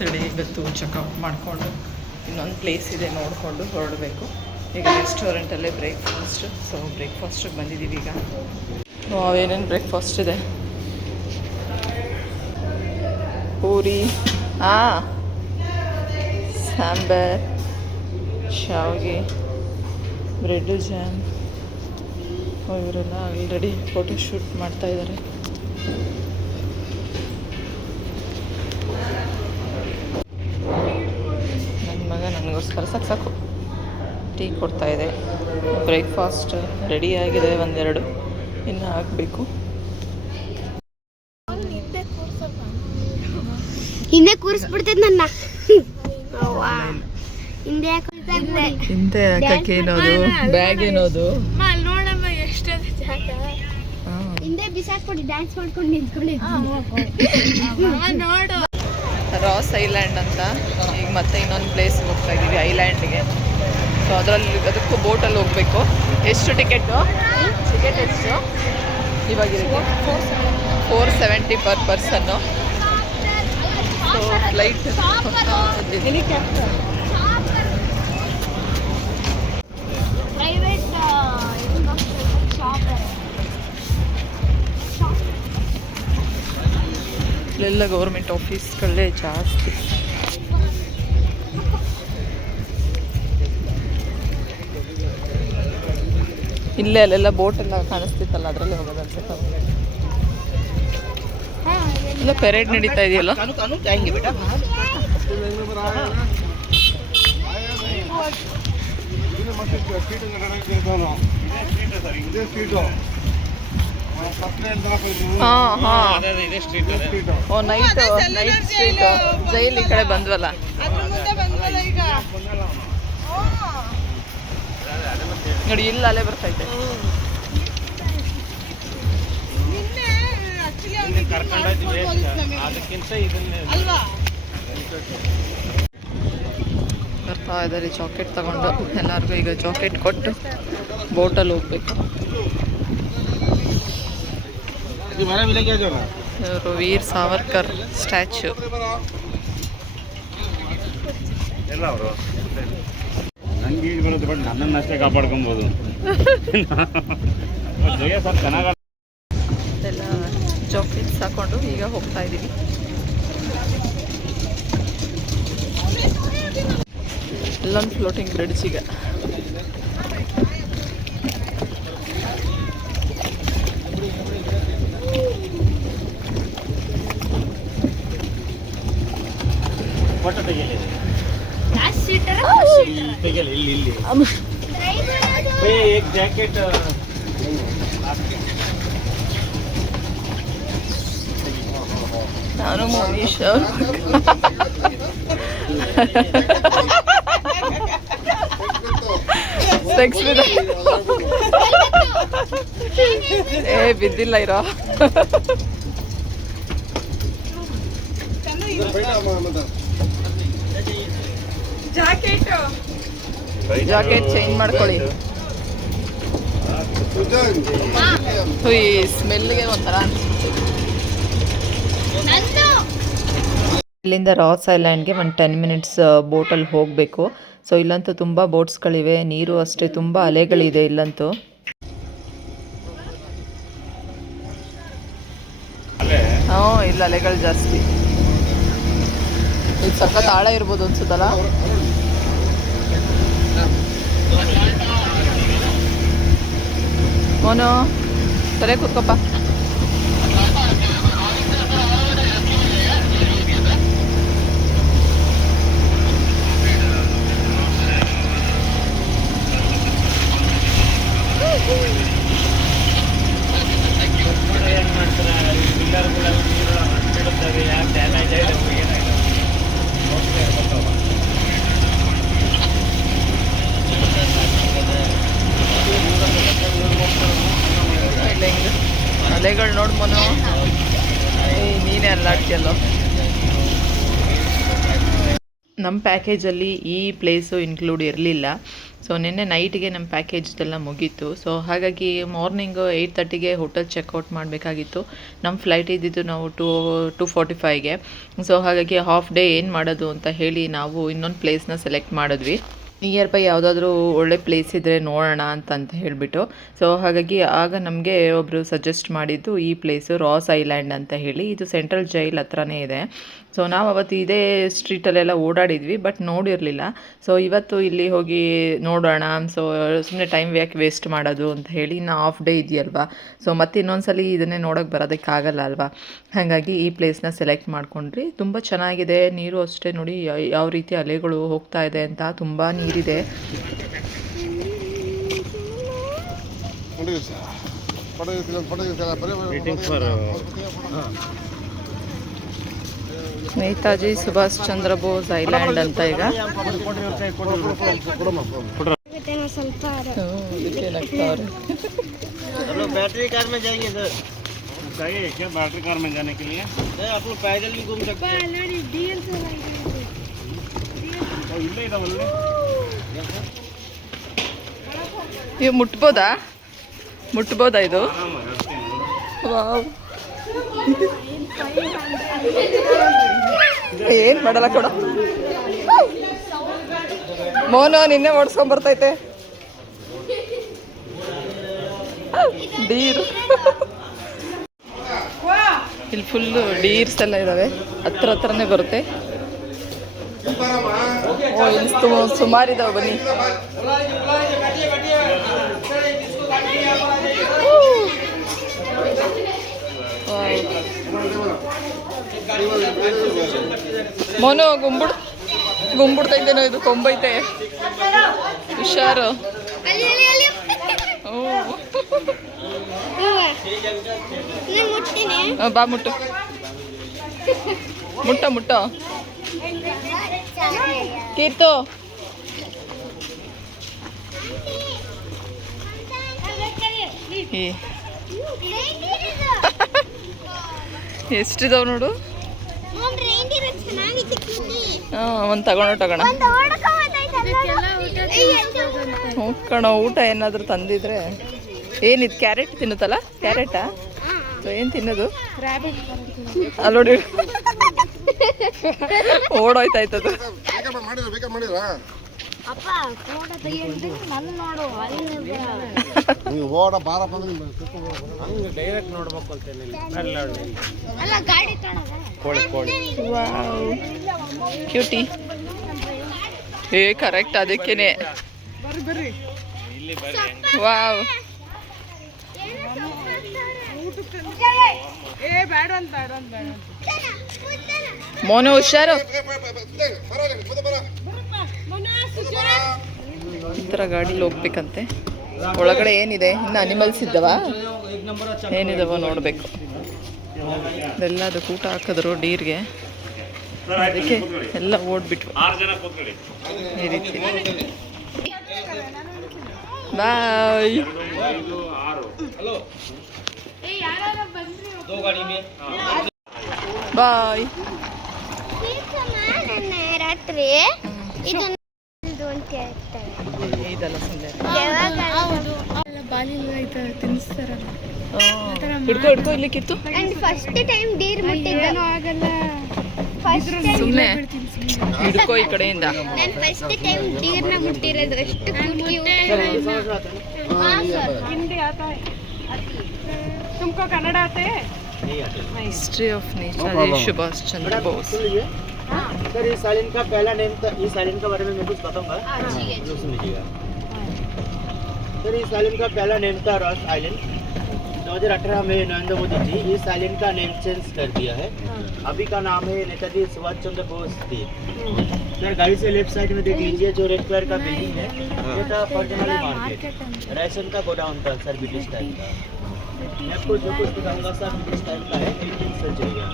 Birthday ಇವತ್ತು checkout ಮಾಡಿಕೊಂಡು ಇನ್ನೊಂದು ಪ್ಲೇಸ್ ಇದೆ ನೋಡಿಕೊಂಡು ಹೊರಡಬೇಕು. ಈಗ ರೆಸ್ಟೋರೆಂಟಲ್ಲೇ ಬ್ರೇಕ್ಫಾಸ್ಟ್. ಸೊ ಬ್ರೇಕ್ಫಾಸ್ಟಿಗೆ ಬಂದಿದ್ದೀವಿ ಈಗ. ಏನೇನು ಬ್ರೇಕ್ಫಾಸ್ಟ್ ಇದೆ? ಪೂರಿ, ಸಾಂಬಾರ್, ಶಾವಿಗೆ, ಬ್ರೆಡ್ಡು, ಜಾಮ್. ಇವರೆಲ್ಲ ಆಲ್ರೆಡಿ ಫೋಟೋ ಶೂಟ್ ಮಾಡ್ತಾಯಿದ್ದಾರೆ. ನನ್ನ ಮಗ ನನಗೋಸ್ಕರ ಸಾಕು ಟೀ ಕೊಡ್ತಾಯಿದೆ. ಬ್ರೇಕ್ಫಾಸ್ಟ್ ರೆಡಿ ಆಗಿದೆ, ಒಂದೆರಡು ಇನ್ನು ಆಗಬೇಕು. ಹಿಂದೆ ಕೂರಿಸ್ಬಿಡ್ತೈತೆ ನನ್ನ. ಹಿಂದೆ ಹಾಕಕ್ಕೆ ಏನೋದು ಬ್ಯಾಗ್ ಏನೋದು ನೋಡಮ್ಮ ಎಷ್ಟು ಹಿಂದೆ ಬಿಸಾಕ್ಬಿಟ್ಟು ಡ್ಯಾನ್ಸ್ ಮಾಡ್ಕೊಂಡು ನಿಂತ್ಕೊಂಡಿದ್ದೀನಿ ನೋಡು. ರಾಸ್ ಐಲ್ಯಾಂಡ್ ಅಂತ ಈಗ ಮತ್ತೆ ಇನ್ನೊಂದು ಪ್ಲೇಸ್ಗೆ ಹೋಗ್ತಾ ಇದ್ದೀವಿ, ಐಲ್ಯಾಂಡ್ಗೆ. ಸೊ ಅದಕ್ಕೂ ಬೋಟಲ್ಲಿ ಹೋಗಬೇಕು. ಎಷ್ಟು ಟಿಕೆಟು ಎಷ್ಟು ಇವಾಗಿರುತ್ತೆ? 470 ಪರ್ ಪರ್ಸನ್ನು. ಸೊ ಫ್ಲೈಟ್ ಇಲ್ಲೆಲ್ಲ ಗೌರ್ಮೆಂಟ್ ಆಫೀಸ್ಗಳೇ ಜಾಸ್ತಿ. ಇಲ್ಲೇ ಅಲ್ಲೆಲ್ಲ ಬೋಟೆಲ್ಲ ಕಾಣಿಸ್ತಿತ್ತಲ್ಲ, ಅದರಲ್ಲಿ ಹೋಗೋದು ಅನ್ಸುತ್ತೆ. ಇಲ್ಲ ಪೆರೇಡ್ ನಡೀತಾ ಇದೆಯಲ್ಲ. ನೈಟ್ ಸ್ಟ್ರೀಟ್ ಜೈಲ್ ಈ ಕಡೆ ಬಂದ್ವಲ್ಲ. ನೋಡಿ ಇಲ್ಲ ಅಲ್ಲೇ ಬರ್ತೈತೆ. ಬರ್ತಾ ಇದ್ದಾರೆ ಚಾಕ್ಲೇಟ್ ತಗೊಂಡು. ಎಲ್ಲರಿಗೂ ಈಗ ಚಾಕ್ಲೇಟ್ ಕೊಟ್ಟು ಬೋಟಲ್ಲಿ ಹೋಗ್ಬೇಕು. ಇವರು ವೀರ್ ಸಾವರ್ಕರ್ ಸ್ಟ್ಯಾಚ್ಯೂ. ನನ್ನಷ್ಟೇ ಕಾಪಾಡ್ಕೊಬೋದು. ಎಲ್ಲ ಚಾಕ್ಲೇಟ್ಸ್ ಹಾಕೊಂಡು ಈಗ ಹೋಗ್ತಾ ಇದ್ದೀವಿ. ಎಲ್ಲೊಂದು ಫ್ಲೋಟಿಂಗ್ ಬ್ರಿಡ್ಜ್ ಈಗ. ಜಾಕೆಟ್ ನಾನು ಮೋನೀಶ್ ಬಿದ್ದಿಲ್ಲ ಇರೋ. ಜಾಕೆಟ್ ಚೇಂಜ್ ಮಾಡ್ಕೊಳ್ಳಿ. ಈ ಸ್ಮೆಲ್ಗೆ ಒಂಥರ. ಇಲ್ಲಿಂದ ರಾಸ್ ಐಲ್ಯಾಂಡ್ಗೆ ಒಂದು 10 ಮಿನಿಟ್ಸ್ ಬೋಟಲ್ಲಿ ಹೋಗಬೇಕು. ಸೊ ಇಲ್ಲಂತೂ ತುಂಬ ಬೋಟ್ಸ್ಗಳಿವೆ, ನೀರು ಅಷ್ಟೇ ತುಂಬ ಅಲೆಗಳಿದೆ ಇಲ್ಲಂತೂ. ಇಲ್ಲ ಅಲೆಗಳು ಜಾಸ್ತಿ. ಇದು ಸಖತ್ ಆಳ ಇರ್ಬೋದು ಅನ್ಸುತ್ತಲ್ಲ. ಮೋನು ಸರಿ ಕೂತ್ಕೊಪ್ಪ. ಅಲೆಗಳು ನೋಡಿ ಮೋನು, ನೀನೇ ಅಲ್ಲಾಡ್ತೀಯಲ್ಲೋ. ನಮ್ಮ ಪ್ಯಾಕೇಜಲ್ಲಿ ಈ ಪ್ಲೇಸು ಇನ್ಕ್ಲೂಡ್ ಇರಲಿಲ್ಲ. ಸೊ ಸೊ ನಿನ್ನೆ ನೈಟ್ಗೆ ನಮ್ಮ ಪ್ಯಾಕೇಜ್ದೆಲ್ಲ ಮುಗೀತು. ಸೊ ಹಾಗಾಗಿ ಮಾರ್ನಿಂಗು 8:30ಗೆ ಹೋಟೆಲ್ ಚೆಕ್ಔಟ್ ಮಾಡಬೇಕಾಗಿತ್ತು. ನಮ್ಮ ಫ್ಲೈಟ್ ಇದ್ದಿದ್ದು ನಾವು 2:45ಗೆ. ಸೊ ಹಾಗಾಗಿ ಹಾಫ್ ಡೇ ಏನು ಮಾಡೋದು ಅಂತ ಹೇಳಿ ನಾವು ಇನ್ನೊಂದು ಪ್ಲೇಸ್ನ ಸೆಲೆಕ್ಟ್ ಮಾಡಿದ್ವಿ. ನಿಯರ್ ಬೈ ಯಾವುದಾದ್ರೂ ಒಳ್ಳೆ ಪ್ಲೇಸ್ ಇದ್ದರೆ ನೋಡೋಣ ಅಂತ ಹೇಳಿಬಿಟ್ಟು. ಸೊ ಹಾಗಾಗಿ ಆಗ ನಮಗೆ ಒಬ್ಬರು ಸಜೆಸ್ಟ್ ಮಾಡಿದ್ದು ಈ ಪ್ಲೇಸು ರಾಸ್ ಐಲ್ಯಾಂಡ್ ಅಂತ ಹೇಳಿ. ಇದು ಸೆಂಟ್ರಲ್ ಜೈಲ್ ಹತ್ರನೇ ಇದೆ. ಸೊ ನಾವು ಅವತ್ತು ಇದೇ ಸ್ಟ್ರೀಟಲ್ಲೆಲ್ಲ ಓಡಾಡಿದ್ವಿ, ಬಟ್ ನೋಡಿರಲಿಲ್ಲ. ಸೊ ಇವತ್ತು ಇಲ್ಲಿ ಹೋಗಿ ನೋಡೋಣ. ಸೊ ಸುಮ್ಮನೆ ಟೈಮ್ ಯಾಕೆ ವೇಸ್ಟ್ ಮಾಡೋದು ಅಂತ ಹೇಳಿ, ಇನ್ನು ಹಾಫ್ ಡೇ ಇದೆಯಲ್ವಾ. ಸೊ ಮತ್ತೆ ಇನ್ನೊಂದ್ಸಲಿ ಇದನ್ನೇ ನೋಡೋಕ್ಕೆ ಬರೋದಕ್ಕಾಗಲ್ಲ ಅಲ್ವಾ. ಹಾಗಾಗಿ ಈ ಪ್ಲೇಸ್ನ ಸೆಲೆಕ್ಟ್ ಮಾಡ್ಕೊಂಡ್ರಿ. ತುಂಬ ಚೆನ್ನಾಗಿದೆ. ನೀರು ಅಷ್ಟೇ ನೋಡಿ ಯಾವ ರೀತಿ ಅಲೆಗಳು ಹೋಗ್ತಾ ಇದೆ ಅಂತ. ತುಂಬ ನೀರಿದೆ. ನೇತಾಜಿ ಸುಭಾಷ್ ಚಂದ್ರ ಬೋಸ್ ಐಲ್ಯಾಂಡ್ ಅಂತ ಈಗ. ಸ್ವಲ್ಪ बैटरी कार में जाएंगे सर। चाहिए क्या बैटरी कार में जाने के लिए? सर आप लोग पैदल भी घूम सकते हैं। ಇಲ್ಲೇ ಇದಾವಲ್ಲ. ಇವು ಮುಟ್ಬೋದಾ ಇದು? ವಾವ್, ಏನು ಮಾಡಲ್ಲ ಕೊಡ. ಮೋನು ನಿನ್ನೆ ಓಡಿಸ್ಕೊಂಬರ್ತೈತೆ ಡೀರ್. ಇಲ್ಲಿ ಫುಲ್ಲು ಡೀರ್ಸ್ ಎಲ್ಲ ಇದ್ದಾವೆ. ಹತ್ರನೇ ಬರುತ್ತೆ. ಓ, ಇಲ್ಲಿ ಸುಮಾರಿದಾವೆ. ಬನ್ನಿ. ಮೋನು ಗುಂಬುಡ್ತೈತೇನೋ, ಇದು ಕೊಂಬೈತೆ. ಹುಷಾರು. ಬಾ ಮುಟ್ಟು. ಮುಟ್ಟ ಕೀರ್ತು. ಎಷ್ಟಿದಾವ್ ನೋಡು. ಒಂದು ತಗೋಣ. ಹೋಗೋಣ. ಊಟ ಏನಾದರೂ ತಂದಿದ್ರೆ. ಏನಿದು ಕ್ಯಾರೆಟ್ ತಿನ್ನುತ್ತಲ್ಲ? ಕ್ಯಾರೆಟಾ? ಏನು ತಿನ್ನೋದು? ಅಲ್ಲಿ ನೋಡಿ ಓಡೋಯ್ತಾಯ್ತದು. ಡೈರೆಕ್ಟ್ ನೋಡ್ಬೇಕು ಕ್ಯೂಟಿ. ಏ ಕರೆಕ್ಟ್, ಅದಕ್ಕೇನೆ. ವಾವ್. ಮೋನು ಹುಷಾರು. ಈ ಥರ ಗಾಡೀಲಿ ಹೋಗ್ಬೇಕಂತೆ. ಒಳಗಡೆ ಏನಿದೆ? ಇನ್ನು ಅನಿಮಲ್ಸ್ ಇದ್ದಾವ? ಏನಿದಾವ ನೋಡಬೇಕು. ಎಲ್ಲ ಅದಕ್ಕೆ ಊಟ ಹಾಕಿದ್ರು ಡೀರ್ಗೆ. ಅದಕ್ಕೆ ಎಲ್ಲ ಓಡ್ಬಿಟ್ವು ಈ ರೀತಿ. ಬಾಯ್. ಬಾಯ್. ರಾತ್ರಿ ಇದೆಲ್ಲ ಸುಮ್ಮನೆ ಹಿಡ್ಕೊ ಇಲ್ಲಿ ಕಿತ್ತು. ಫಸ್ಟ್ ಟೈಮ್ ಡೀರ್ ಮುಟ್ಟಿದ್ದೇನೋ ಆಗಲ್ಲ. ಸುಮ್ಮನೆ ಹಿಡ್ಕೋ ಈ ಕಡೆಯಿಂದ. ನಾನು ಫಸ್ಟ್ ಟೈಮ್ ಡೀರ್ನ ಮುಟ್ಟಿರೋದು. ಎಷ್ಟು हिंदी आता है तुमको कन्नड़ आते हैं? History of Netaji Subhash Chandra Bose. Sir इस आइलैंड का पहला नेम था। इस आइलैंड के बारे में मैं कुछ बताऊंगा, जो सुन लीजिएगा। सर इस आइलैंड का पहला नेम था रॉस आइलैंड। 2018 में नरेंद्र मोदी जी इस आइलैंड का नेम चेंज कर दिया है। अभी का नाम है नेताजी सुभाष चंद्र बोस द्वीप। सर गाड़ी से लेफ्ट साइड में देख लीजिए, जो रेड कलर का बिल्डिंग है ये था फर्जनली मार्केट। राशन का गोडाउन था सर, ब्रिटिश टाइम का। मैं आपको जो कुछ दिखाऊंगा सर ब्रिटिश टाइम का है, 18th सेंचुरी का।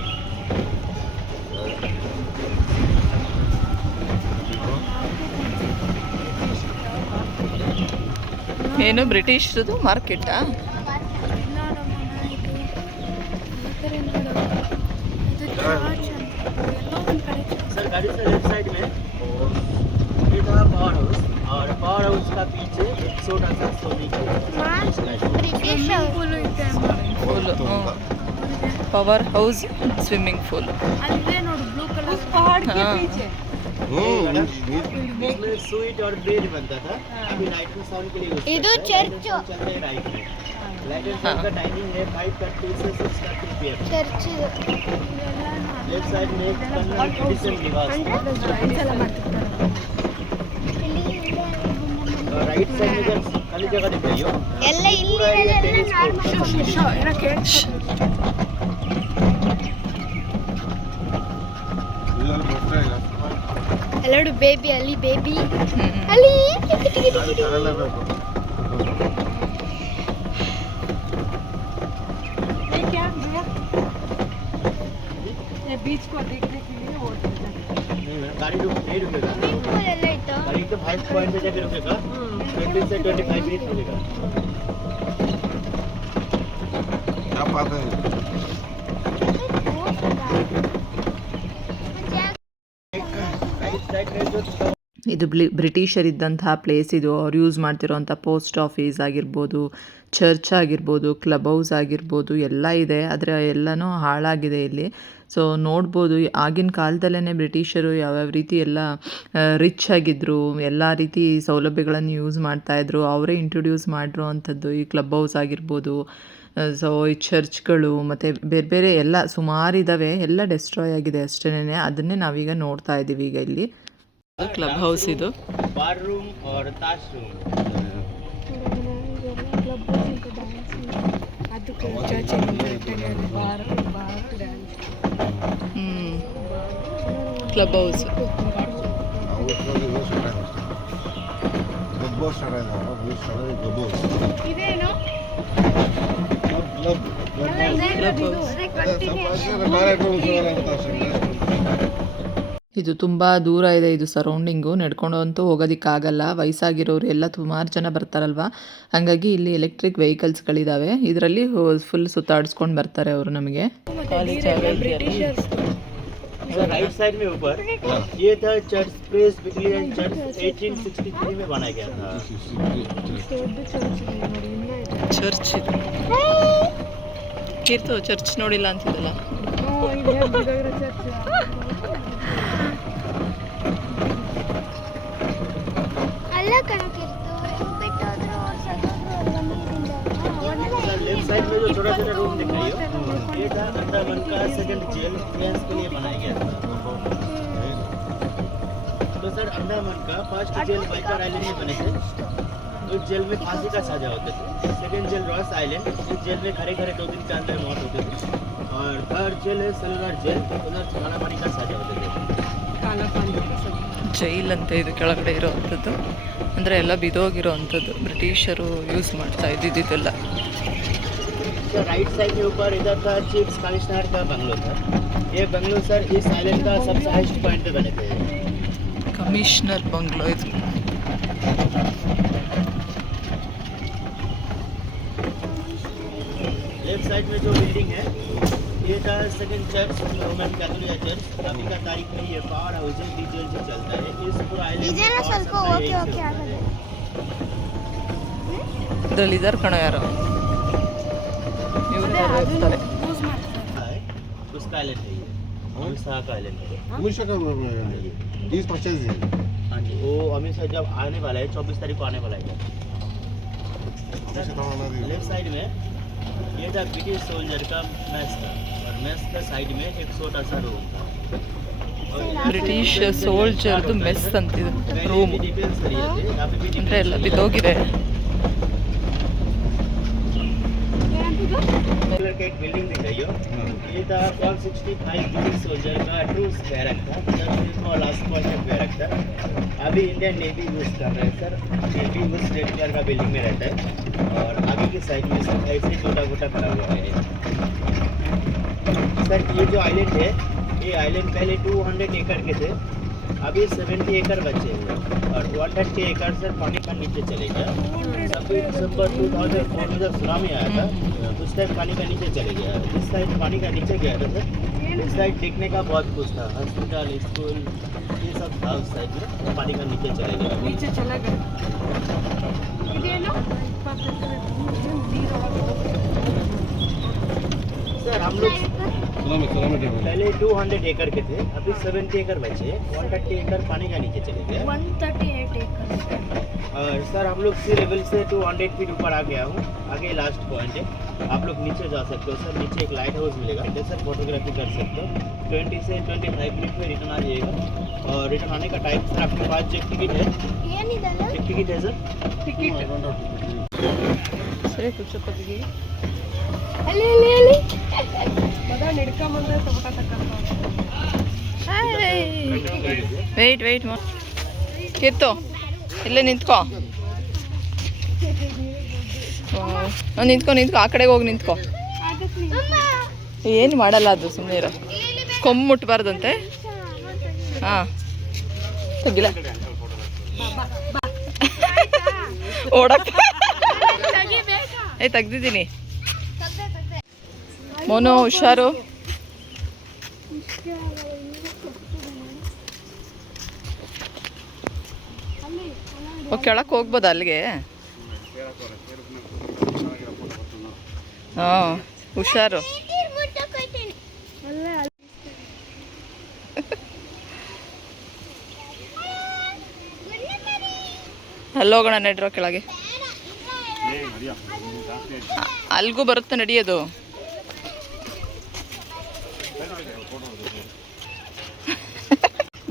ಏನು ಬ್ರಿಟಿಷ್ರದು ಮಾರ್ಕೆಟಾ? सर गाड़ी से लेफ्ट साइड में ये था पावर हाउस, और पावर हाउस का full power house swimming pool. उस पहाड़ के हाँ। पीछे इसमें स्वीट और ब्रेड बनता था, अभी लाइटिंग साउंड के लिए यूज ಇದು करते हैं। चर्च लाइटिंग चल रहा है राइट में। लाइटिंग साउंड का टाइमिंग है 5:30 से 6:30 PM। ಚರ್ಚ್ ಇದು लेफ्ट साइड में एक कन्नड़ ट्रेडिशन निवास और राइट साइड में जब खाली जगह दिख रही हो ಎಲ್ಲ ಇಲ್ಲಿ पूरा एरिया टेनिस ಅಲ್ಲೋಡು ಬೇಬಿ ಅಲ್ಲಿ ಬೇಬಿ ಅಲ್ಲಿ ಟಿಟಿ ಟಿಟಿ ಟಿಟಿ. ये क्या भैया ये बीच को देखने के लिए वो गाड़ी नहीं रुकेगा, ಸ್ವಿಮ್ಮಿಂಗ್ ಪೂಲ್ ಎಲ್ಲ ಇತ್ತು. गाड़ी एकदम हाई पॉइंट पे जाके रुकेगा, 20 से 25 मिनट रुकेगा। क्या बात है? राइट साइड में जो ಇದು ಬ್ರಿಟಿಷರಿದ್ದಂತಹ ಪ್ಲೇಸ್ ಇದು. ಅವ್ರು ಯೂಸ್ ಮಾಡ್ತಿರೋಂಥ ಪೋಸ್ಟ್ ಆಫೀಸ್ ಆಗಿರ್ಬೋದು, ಚರ್ಚ್ ಆಗಿರ್ಬೋದು, ಕ್ಲಬ್ ಹೌಸ್ ಆಗಿರ್ಬೋದು ಎಲ್ಲ ಇದೆ. ಆದರೆ ಎಲ್ಲನೂ ಹಾಳಾಗಿದೆ ಇಲ್ಲಿ. ಸೊ ನೋಡ್ಬೋದು ಆಗಿನ ಕಾಲದಲ್ಲೇ ಬ್ರಿಟಿಷರು ಯಾವ್ಯಾವ ರೀತಿ ಎಲ್ಲ ರಿಚ್ ಆಗಿದ್ದರು, ಎಲ್ಲ ರೀತಿ ಸೌಲಭ್ಯಗಳನ್ನು ಯೂಸ್ ಮಾಡ್ತಾಯಿದ್ರು. ಅವರೇ ಇಂಟ್ರೊಡ್ಯೂಸ್ ಮಾಡಿರೋ ಅಂಥದ್ದು ಈ ಕ್ಲಬ್ ಹೌಸ್ ಆಗಿರ್ಬೋದು. ಸೊ ಈ ಚರ್ಚ್ಗಳು ಮತ್ತು ಬೇರೆ ಬೇರೆ ಎಲ್ಲ ಸುಮಾರು ಇದ್ದಾವೆ. ಎಲ್ಲ ಡೆಸ್ಟ್ರಾಯ್ ಆಗಿದೆ ಅಷ್ಟೇ. ಅದನ್ನೇ ನಾವೀಗ ನೋಡ್ತಾ ಇದ್ದೀವಿ ಈಗ ಇಲ್ಲಿ. ಕ್ಲಬ್ ಹೌಸ್ ಇದು. बार रूम और ताश रूम। Club house. ಇದೇನು ಇದು ತುಂಬ ದೂರ ಇದೆ ಇದು ಸರೌಂಡಿಂಗು. ನಡ್ಕೊಂಡು ಅಂತೂ ಹೋಗೋದಕ್ಕಾಗಲ್ಲ. ವಯಸ್ಸಾಗಿರೋರು ಎಲ್ಲ ಸುಮಾರು ಜನ ಬರ್ತಾರಲ್ವ, ಹಾಗಾಗಿ ಇಲ್ಲಿ ಎಲೆಕ್ಟ್ರಿಕ್ ವೆಹಿಕಲ್ಸ್ಗಳಿದ್ದಾವೆ. ಇದರಲ್ಲಿ ಫುಲ್ ಸುತ್ತಾಡಿಸ್ಕೊಂಡು ಬರ್ತಾರೆ ಅವರು ನಮಗೆ. राइट साइड में ऊपर ये था चर्च प्रेस्बिटेरियन चर्च 1863 में बनाया गया था। ಚರ್ಚ್ ಇದು. ಕೀರ್ತು ಚರ್ಚ್ ನೋಡಿಲ್ಲ ಅಂತಿದ್ದಲ್ಲ. ಅಲ್ಲ ಕಣಕ್ಕಿರ್ತು ಹೆಂಗ್ ಬಿಟ್ಟೋದ್ರು लेफ्ट साइड में जो छोटा छोटा रूम दिख रही हो ये था अंडमान का सेकंड जेल फ्रांस के लिए बनाया गया था। तो सर अंडमान का फर्स्ट जेल वाइपर आइलैंड में बने थे। उस जेल में फांसी का सजा होते थे। सेकंड जेल रॉस आइलैंड, इस जेल में खड़े खड़े 2 दिन के अंदर मौत होती थी। और थर्ड जेल है सलवार जेल, उधर काला पानी का सजा होते थे। काला पानी का सब ಜೈಲ್ ಅಂತ ಇದು ಕೆಳಗಡೆ ಇರೋವಂಥದ್ದು. ಅಂದರೆ ಎಲ್ಲ ಬಿದೋಗಿರೋ ಅಂಥದ್ದು, ಬ್ರಿಟಿಷರು ಯೂಸ್ ಮಾಡ್ತಾ ಇದ್ದಿದ್ದೆಲ್ಲ. सर राइट साइड में ऊपर इधर था चीफ कमिश्नर का बंगलो था। ये बंगलो सर इस आइलैंड का सबसे हाईएस्ट पॉइंट पे बने थे। ಕಮಿಷನರ್ ಬಂಗ್ಲೋ ಇದು. लेफ्ट साइड में जो बिल्डिंग है ये था second church Roman Catholic church. अभी का तारीख में ये पावर हाउस है, डीजल से चलता है। इस पूरा आइलैंड ಇದೇನೋ ಸ್ವಲ್ಪ ಓಕೆ ಓಕೆ ಆಗದೆ. ಇದರಲ್ಲಿ ಇದ್ದಾರೆ ಕಣೋ ಯಾರು, ಇವ್ರು ಯಾರು ಇರ್ತಾರೆ. उसका आइलैंड है ये, अमित शाह का आइलैंड है। हमेशा का 20-25 दिन। हाँ जी, वो अमित शाह जब आने वाला है 24 तारीख को आने वाला है। लेफ्ट साइड में ये था ब्रिटिश सोल्जर का मेस था और मेस का साइड में एक छोटा सा रूम था। ಬ್ರಿಟಿಷ್ ಸೋಲ್ಜರ್ದು ಮೆಸ್ ಅಂತಿದೆ ರೂಮ್. डिटेल्स करिए थे यहाँ पे भी ಅಂದರೆ ಎಲ್ಲ ಬಿದ್ದೋಗಿದೆ. कलर का एक बिल्डिंग दिख रही हो, ये था 165 ब्रिटिश सोल्जर का ट्रूस बैरक था, लास्ट पॉइंट ऑफ बैरक था। अभी इंडियन नेवी यूज कर रहे हैं सर। नेवी उस रेड कलर का बिल्डिंग में रहता है और आगे की साइड में सर ऐसे छोटा छोटा पड़ा हुआ है। सर ये जो आइलैंड है ये आइलैंड पहले 200 एकड़ के थे, अभी 70 एकड़ बचे हुए और 130 एकड़ सर पानी का नीचे चले गया। दिसंबर 2004 में जब सुनामी आया था उस टाइम पानी का नीचे चले गया। इस साइड पानी का नीचे गया था सर। इस साइड देखने का बहुत कुछ था, हॉस्पिटल, स्कूल, ये सब था। उस साइड में पानी का नीचे चले गया। नीचे चला गया। ಇದೇನು सर हम लोग पहले 200 एकड़ के थे, अभी 70 एकड़ बचे, 130 एकड़ पानी का नीचे चले गए। 138 एकड़। और सर हम लोग सी लेवल से 200 फीट ऊपर आ गया हूँ। आगे लास्ट पॉइंट है, आप लोग नीचे जा सकते हो सर। नीचे एक लाइट हाउस मिलेगा, सर फोटोग्राफी कर सकते हो। 20 से 25 मिनट में रिटर्न आ जाइएगा। और रिटर्न आने का टाइम सर आपके पास चेक टिकट है? ಏನಿದಲ್ಲ चेक टिकट है सर? ಟಿಕೆಟ್ ಸರಿ ಕೂತ್ಕೊಳ್ತೀವಿ. ಅಲ್ಲಿ ಅಲ್ಲಿ ಅಲ್ಲಿ ಮದ ನಡ್ಕೊಂಬಂದ್ರೆ ತೋಟ ತಕ್ಕಂತ ವೆಯ್ಟ್ ಕೀರ್ತು ಇಲ್ಲೇ ನಿಂತ್ಕೋ. ನಿಂತ್ಕೊ ಆ ಕಡೆಗೆ ಹೋಗಿ ನಿಂತ್ಕೋ. ಏನು ಮಾಡಲ್ಲ ಅದು, ಸುಮ್ಮನೆ ಇರೋ. ಕೊಂಬು ಮುಟ್ಟಬಾರ್ದಂತೆ. ಹಾಂ ತೆಗಿಲ್ಲ ಓಡಕ್ಕ. ತೆಗ್ದಿದ್ದೀನಿ. ಮೋನು ಹುಷಾರು. ಕೆಳಕ್ಕೆ ಹೋಗ್ಬೋದಾ ಅಲ್ಲಿಗೆ? ಹಾಂ ಹುಷಾರು. ಅಲ್ಲೋಗೋಣ ನಡ್ರೋ ಕೆಳಗೆ. ಅಲ್ಗೂ ಬರುತ್ತೆ ನಡಿಯೋದು.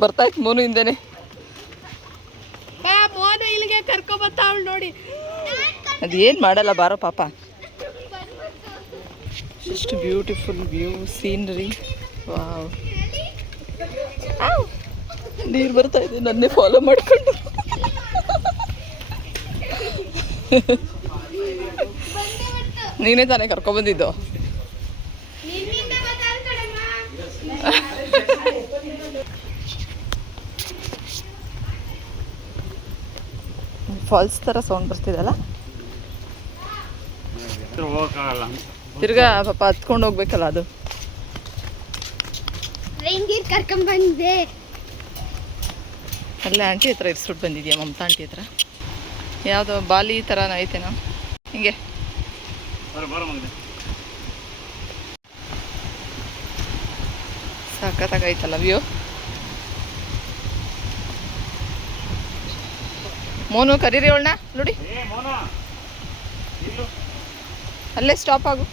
ಬರ್ತಾಯ್ತು ಮೋನು ಹಿಂದೆನೆ. ಮೋನ ಇಲ್ಲಿಗೆ ಕರ್ಕೊಬತ್ತ ಅವಳು ನೋಡಿ. ಅದೇನು ಮಾಡಲ್ಲ ಬಾರೋ ಪಾಪ. ಎಷ್ಟು ಬ್ಯೂಟಿಫುಲ್ ವ್ಯೂ, ಸೀನರಿ. ವಾವ್, ನೀರು ಬರ್ತಾ ಇದೆ, ನನ್ನೇ ಫಾಲೋ ಮಾಡ್ಕೊಂಡು. ನೀನೇ ತಾನೇ ಕರ್ಕೊಬಂದಿದ್ದು. ಫಾಲ್ಸ್ ಥರ ಸೌಂಡ್ ಬರ್ತಿದಲ್ಲ. ಹೋಗಕ್ಕಾಗಲ್ಲ. ತಿರ್ಗಾ ಪಾಪ ಹತ್ಕೊಂಡು ಹೋಗ್ಬೇಕಲ್ಲ ಅದು. ರೈನ್ಗೀರ್ ಕರ್ಕೊಂಡ್ ಬಂದೆ. ಅಲ್ಲೇ ಆಂಟಿ ಹತ್ರ ಇರ್ಸ್ಬಿಟ್ಟು ಬಂದಿದ್ಯಾ, ಮಮತಾ ಆಂಟಿ ಹತ್ರ. ಯಾವುದೋ ಬಾಲಿ ಥರ ಐತೆನೋ ಹಿಂಗೆ. ಬರೋ ಮುಂದೆ ಸಖತ್ತಾಗೈತಲ್ಲ ವ್ಯೂ. ಮೋನು ಕರೀರಿ ಅವಳನ್ನ ನೋಡಿ. ಅಲ್ಲೇ ಸ್ಟಾಪ್ ಆಗು.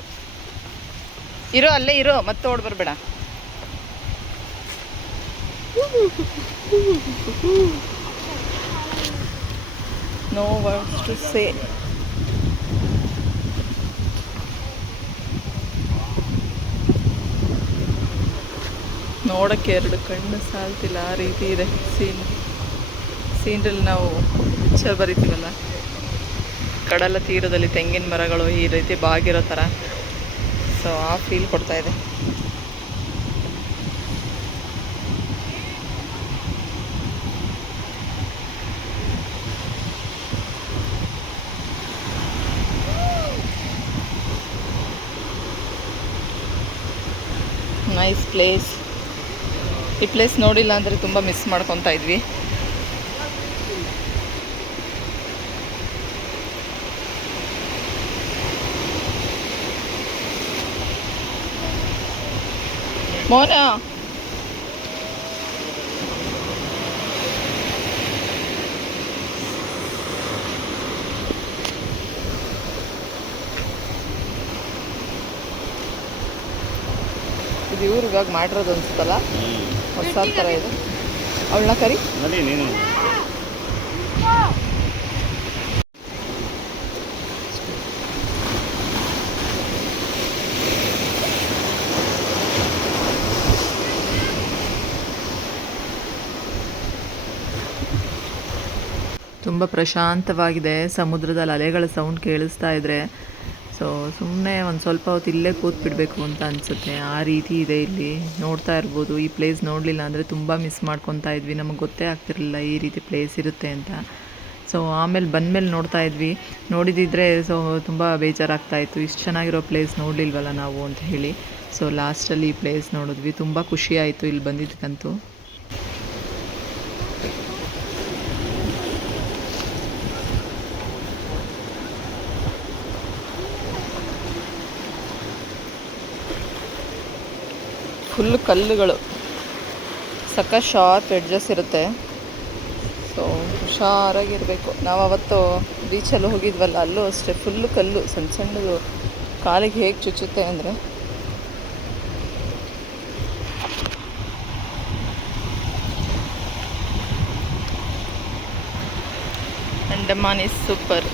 ಇರೋ ಅಲ್ಲೇ ಇರೋ, ಮತ್ತೆ ಓಡ್ ಬರಬೇಡ. No words to say. ನೋಡೋಕ್ಕೆ ಎರಡು ಕಣ್ಣು ಸಾಲ್ತಿಲ್ಲ, ಆ ರೀತಿ ಇದೆ ಸೀನ್ರಲ್ಲಿ. ನಾವು ಪಿಕ್ಚರ್ ಬರಿತೀವಲ್ಲ, ಕಡಲ ತೀರದಲ್ಲಿ ತೆಂಗಿನ ಮರಗಳು ಈ ರೀತಿ ಬಾಗಿರೋ ಥರ. ಸೊ ಆ ಫೀಲ್ ಕೊಡ್ತಾ ಇದೆ. Nice place. ಈ ಪ್ಲೇಸ್ ನೋಡಿಲ್ಲ ಅಂದರೆ ತುಂಬ ಮಿಸ್ ಮಾಡ್ಕೊತಾ ಇದ್ವಿ. ಮೋನ ಇದು ಇವ್ರು ಇವಾಗ ಮಾಡಿರೋದು ಅನ್ಸುತ್ತಲ್ಲ, ಹೊಸ ಥರ ಇದೆ. ಅವಳನ್ನ ಕರಿ. ನೋಡಿ ನೀನು. ತುಂಬ ಪ್ರಶಾಂತವಾಗಿದೆ. ಸಮುದ್ರದಲ್ಲಿ ಅಲೆಗಳ ಸೌಂಡ್ ಕೇಳಿಸ್ತಾ ಇದ್ರೆ ಸೊ ಸುಮ್ಮನೆ ಒಂದು ಸ್ವಲ್ಪ ಹೊತ್ತು ಇಲ್ಲೇ ಕೂತ್ಬಿಡ್ಬೇಕು ಅಂತ ಅನಿಸುತ್ತೆ. ಆ ರೀತಿ ಇದೆ ಇಲ್ಲಿ. ನೋಡ್ತಾ ಇರ್ಬೋದು. ಈ ಪ್ಲೇಸ್ ನೋಡಲಿಲ್ಲ ಅಂದರೆ ತುಂಬ ಮಿಸ್ ಮಾಡ್ಕೊತಾ ಇದ್ವಿ. ನಮಗೆ ಗೊತ್ತೇ ಆಗ್ತಿರಲಿಲ್ಲ ಈ ರೀತಿ ಪ್ಲೇಸ್ ಇರುತ್ತೆ ಅಂತ. ಸೊ ಆಮೇಲೆ ಬಂದಮೇಲೆ ನೋಡ್ತಾ ಇದ್ವಿ. ನೋಡಿದಿದ್ರೆ ಸೊ ತುಂಬ ಬೇಜಾರಾಗ್ತಾಯಿತ್ತು, ಇಷ್ಟು ಚೆನ್ನಾಗಿರೋ ಪ್ಲೇಸ್ ನೋಡಲಿಲ್ವಲ್ಲ ನಾವು ಅಂತ ಹೇಳಿ. ಸೊ ಲಾಸ್ಟಲ್ಲಿ ಈ ಪ್ಲೇಸ್ ನೋಡಿದ್ವಿ. ತುಂಬ ಖುಷಿ ಆಯಿತು ಇಲ್ಲಿ ಬಂದಿದ್ದಕ್ಕಂತೂ. ಫುಲ್ ಕಲ್ಲುಗಳು, ಸಕ್ಕ ಶಾರ್ಪ್ ಎಡ್ಜಸ್ ಇರುತ್ತೆ. ಸೊ ಹುಷಾರಾಗಿರಬೇಕು. ನಾವು ಅವತ್ತು ಬೀಚಲ್ಲಿ ಹೋಗಿದ್ವಲ್ಲ, ಅಲ್ಲೂ ಅಷ್ಟೇ ಫುಲ್ಲು ಕಲ್ಲು, ಸಣ್ಣ ಸಣ್ಣದು, ಕಾಲಿಗೆ ಹೇಗೆ ಚುಚ್ಚುತ್ತೆ ಅಂದರೆ. Andaman is super.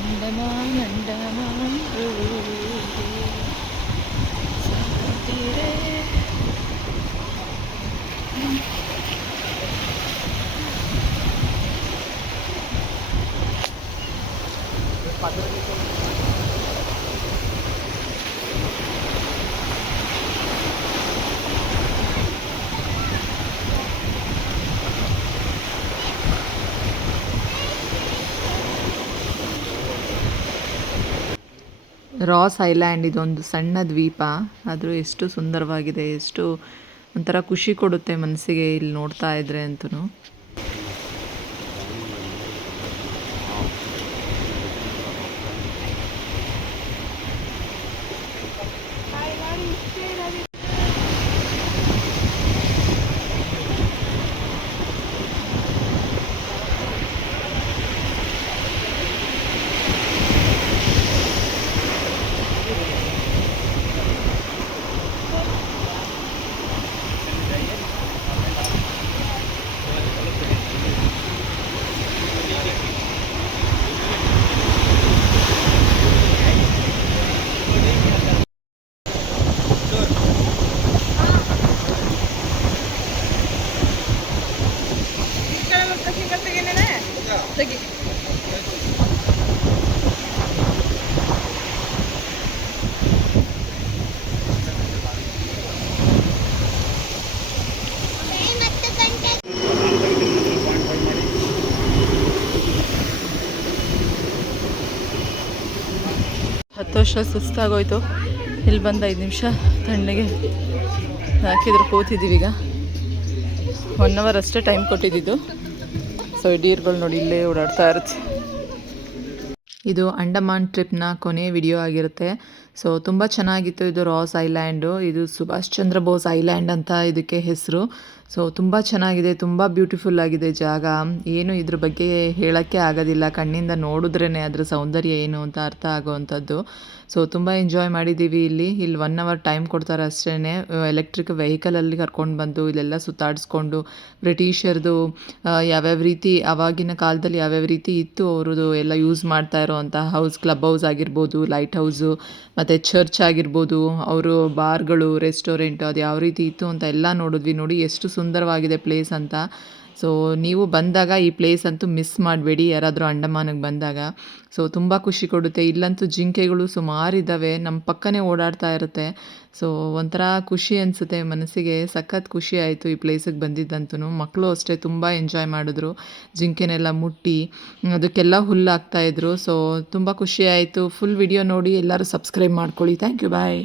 Andaman Andaman Ross Island ಇದೊಂದು ಸಣ್ಣ ದ್ವೀಪ, ಆದರೂ ಎಷ್ಟು ಸುಂದರವಾಗಿದೆ, ಎಷ್ಟು ಒಂಥರ ಖುಷಿ ಕೊಡುತ್ತೆ ಮನಸ್ಸಿಗೆ ಇಲ್ಲಿ ನೋಡ್ತಾ ಇದ್ರೆ ಅಂತೂ. ಹತ್ತು ವರ್ಷ ಸುಸ್ತಾಗೋಯ್ತು. ಇಲ್ಲಿ ಬಂದು 5 ನಿಮಿಷ ತಣ್ಣಗೆ ಹಾಕಿದ್ರು ಕೂತಿದ್ದೀವಿ. ಈಗ 1 ಅವರ್ ಅಷ್ಟೇ ಟೈಮ್ ಕೊಟ್ಟಿದ್ದು. ಸೊ ಡೀರ್ಗಳು ನೋಡಿ ಇಲ್ಲೇ ಓಡಾಡ್ತಾ ಇರುತ್ತೆ. ಇದು ಅಂಡಮಾನ್ ಟ್ರಿಪ್ನ ಕೊನೆಯ ವಿಡಿಯೋ ಆಗಿರುತ್ತೆ. ಸೊ ತುಂಬ ಚೆನ್ನಾಗಿತ್ತು. ಇದು ರಾಸ್ ಐಲ್ಯಾಂಡು, ಇದು ಸುಭಾಷ್ ಚಂದ್ರ ಬೋಸ್ ಐಲ್ಯಾಂಡ್ ಅಂತ ಇದಕ್ಕೆ ಹೆಸರು. ಸೊ ತುಂಬ ಚೆನ್ನಾಗಿದೆ, ತುಂಬ ಬ್ಯೂಟಿಫುಲ್ ಆಗಿದೆ ಜಾಗ. ಏನು ಇದ್ರ ಬಗ್ಗೆ ಹೇಳೋಕ್ಕೆ ಆಗೋದಿಲ್ಲ, ಕಣ್ಣಿಂದ ನೋಡಿದ್ರೇ ಅದ್ರ ಸೌಂದರ್ಯ ಏನು ಅಂತ ಅರ್ಥ ಆಗೋವಂಥದ್ದು. ಸೊ ತುಂಬ ಎಂಜಾಯ್ ಮಾಡಿದ್ದೀವಿ. ಇಲ್ಲಿ 1 ಅವರ್ ಟೈಮ್ ಕೊಡ್ತಾರೆ ಅಷ್ಟೇ. ಎಲೆಕ್ಟ್ರಿಕ್ ವೆಹಿಕಲಲ್ಲಿ ಕರ್ಕೊಂಡು ಬಂದು ಇಲ್ಲೆಲ್ಲ ಸುತ್ತಾಡಿಸ್ಕೊಂಡು, ಬ್ರಿಟಿಷರ್ದು ಯಾವ್ಯಾವ ರೀತಿ ಆವಾಗಿನ ಕಾಲದಲ್ಲಿ ಯಾವ್ಯಾವ ರೀತಿ ಇತ್ತು ಅವ್ರದ್ದು ಎಲ್ಲ ಯೂಸ್ ಮಾಡ್ತಾ ಇರೋವಂಥ ಹೌಸ್, ಕ್ಲಬ್ ಹೌಸ್ ಆಗಿರ್ಬೋದು, ಲೈಟ್ ಹೌಸು, ಮತ್ತು ಚರ್ಚ್ ಆಗಿರ್ಬೋದು, ಅವರು ಬಾರ್ಗಳು, ರೆಸ್ಟೋರೆಂಟ್ ಅದು ಯಾವ ರೀತಿ ಇತ್ತು ಅಂತ ಎಲ್ಲ ನೋಡಿದ್ವಿ. ನೋಡಿ ಎಷ್ಟು ಸುಂದರವಾಗಿದೆ ಪ್ಲೇಸ್ ಅಂತ. ಸೊ ನೀವು ಬಂದಾಗ ಈ ಪ್ಲೇಸ್ ಅಂತೂ ಮಿಸ್ ಮಾಡಬೇಡಿ, ಯಾರಾದರೂ ಅಂಡಮಾನಿಗೆ ಬಂದಾಗ. ಸೊ ತುಂಬ ಖುಷಿ ಕೊಡುತ್ತೆ. ಇಲ್ಲಂತೂ ಜಿಂಕೆಗಳು ಸುಮಾರಿದ್ದಾವೆ, ನಮ್ಮ ಪಕ್ಕನೇ ಓಡಾಡ್ತಾ ಇರುತ್ತೆ. ಸೊ ಒಂಥರ ಖುಷಿ ಅನಿಸುತ್ತೆ ಮನಸ್ಸಿಗೆ, ಸಖತ್ ಖುಷಿ ಆಯಿತು ಈ ಪ್ಲೇಸಿಗೆ ಬಂದಿದ್ದಂತೂ. ಮಕ್ಕಳು ಅಷ್ಟೇ ತುಂಬ ಎಂಜಾಯ್ ಮಾಡಿದ್ರು, ಜಿಂಕೆನೆಲ್ಲ ಮುಟ್ಟಿ ಅದಕ್ಕೆಲ್ಲ ಹುಲ್ಲು ಹಾಕ್ತಾಯಿದ್ರು. ಸೊ ತುಂಬ ಖುಷಿ ಆಯಿತು. ಫುಲ್ ವಿಡಿಯೋ ನೋಡಿ ಎಲ್ಲರೂ ಸಬ್ಸ್ಕ್ರೈಬ್ ಮಾಡ್ಕೊಳ್ಳಿ. Thank you, bye.